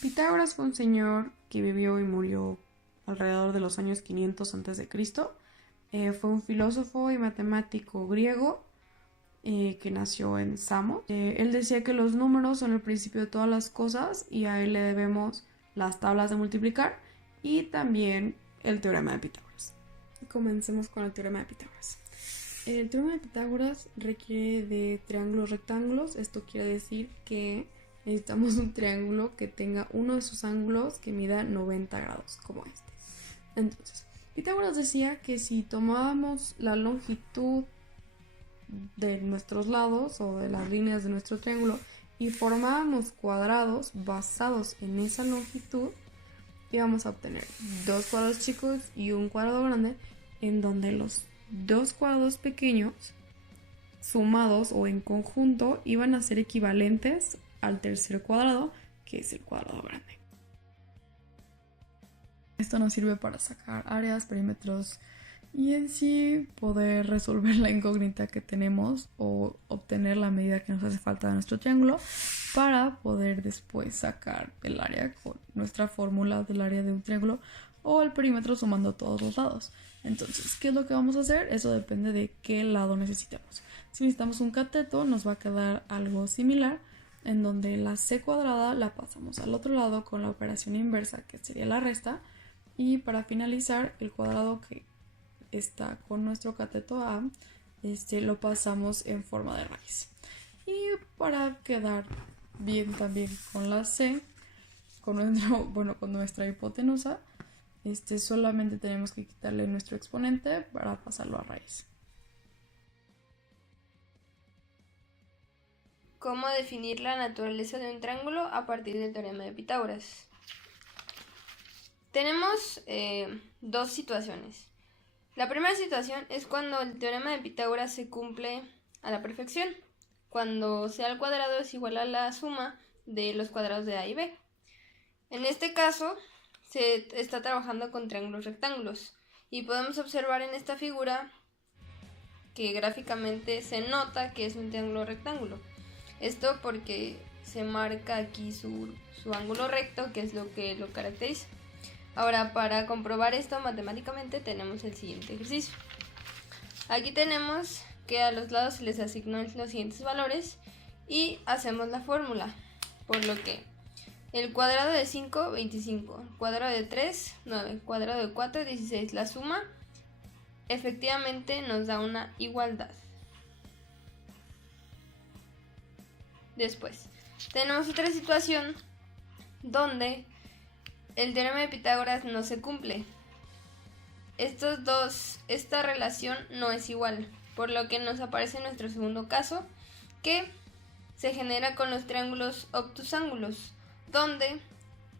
Pitágoras fue un señor que vivió y murió alrededor de los años 500 a.C. Fue un filósofo y matemático griego que nació en Samos. Él decía que los números son el principio de todas las cosas y a él le debemos las tablas de multiplicar y también el teorema de Pitágoras. Comencemos con el teorema de Pitágoras. El teorema de Pitágoras requiere de triángulos rectángulos. Esto quiere decir que necesitamos un triángulo que tenga uno de sus ángulos que mida 90 grados, como este. Entonces, Pitágoras decía que si tomábamos la longitud de nuestros lados o de las líneas de nuestro triángulo y formábamos cuadrados basados en esa longitud, íbamos a obtener dos cuadrados chicos y un cuadrado grande, en donde los dos cuadrados pequeños sumados o en conjunto iban a ser equivalentes al tercer cuadrado, que es el cuadrado grande. Esto nos sirve para sacar áreas, perímetros y en sí poder resolver la incógnita que tenemos o obtener la medida que nos hace falta de nuestro triángulo para poder después sacar el área con nuestra fórmula del área de un triángulo o el perímetro sumando todos los lados. Entonces, ¿qué es lo que vamos a hacer? Eso depende de qué lado necesitemos. Si necesitamos un cateto, nos va a quedar algo similar, en donde la c cuadrada la pasamos al otro lado con la operación inversa, que sería la resta, y para finalizar, el cuadrado que está con nuestro cateto A, lo pasamos en forma de raíz. Y para quedar bien también con la c, con nuestra hipotenusa, solamente tenemos que quitarle nuestro exponente para pasarlo a raíz. ¿Cómo definir la naturaleza de un triángulo a partir del teorema de Pitágoras? Tenemos dos situaciones. La primera situación es cuando el teorema de Pitágoras se cumple a la perfección, cuando c al cuadrado es igual a la suma de los cuadrados de a y b. En este caso, se está trabajando con triángulos rectángulos y podemos observar en esta figura que gráficamente se nota que es un triángulo rectángulo. Esto porque se marca aquí su ángulo recto, que es lo que lo caracteriza. Ahora, para comprobar esto matemáticamente tenemos el siguiente ejercicio. Aquí tenemos que a los lados se les asignan los siguientes valores y hacemos la fórmula, por lo que el cuadrado de 5, 25, el cuadrado de 3, 9, el cuadrado de 4, 16. La suma efectivamente nos da una igualdad. Después, tenemos otra situación donde el teorema de Pitágoras no se cumple. Esta relación no es igual, por lo que nos aparece nuestro segundo caso, que se genera con los triángulos obtusángulos, donde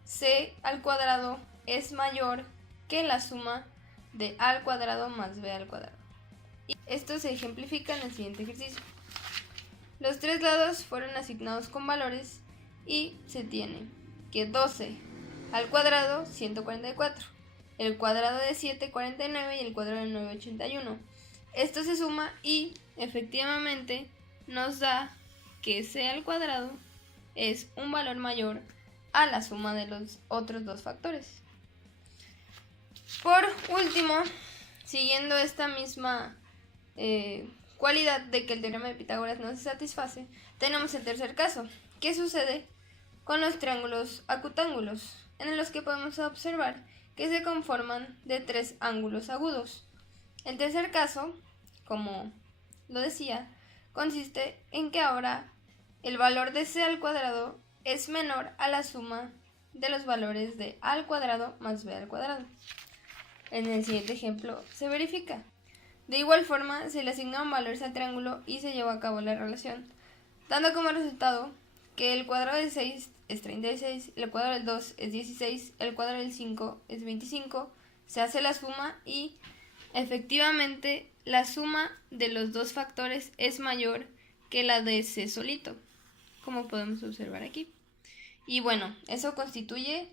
c al cuadrado es mayor que la suma de a al cuadrado más b al cuadrado. Y esto se ejemplifica en el siguiente ejercicio. Los tres lados fueron asignados con valores y se tiene que 12 al cuadrado 144, el cuadrado de 7 49 y el cuadrado de 9 81. Esto se suma y efectivamente nos da que c al cuadrado es un valor mayor a la suma de los otros dos factores. Por último, siguiendo esta misma cualidad de que el teorema de Pitágoras no se satisface, tenemos el tercer caso. ¿Qué sucede con los triángulos acutángulos? En los que podemos observar que se conforman de tres ángulos agudos. El tercer caso, como lo decía, consiste en que ahora el valor de c al cuadrado es menor a la suma de los valores de a al cuadrado más b al cuadrado. En el siguiente ejemplo se verifica. De igual forma, se le asignan valores al triángulo y se lleva a cabo la relación, dando como resultado que el cuadrado de 6 es 36, el cuadrado del 2 es 16, el cuadrado del 5 es 25, se hace la suma y efectivamente la suma de los dos factores es mayor que la de c solito, como podemos observar aquí. Y bueno, eso constituye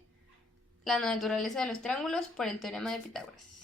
la naturaleza de los triángulos por el teorema de Pitágoras.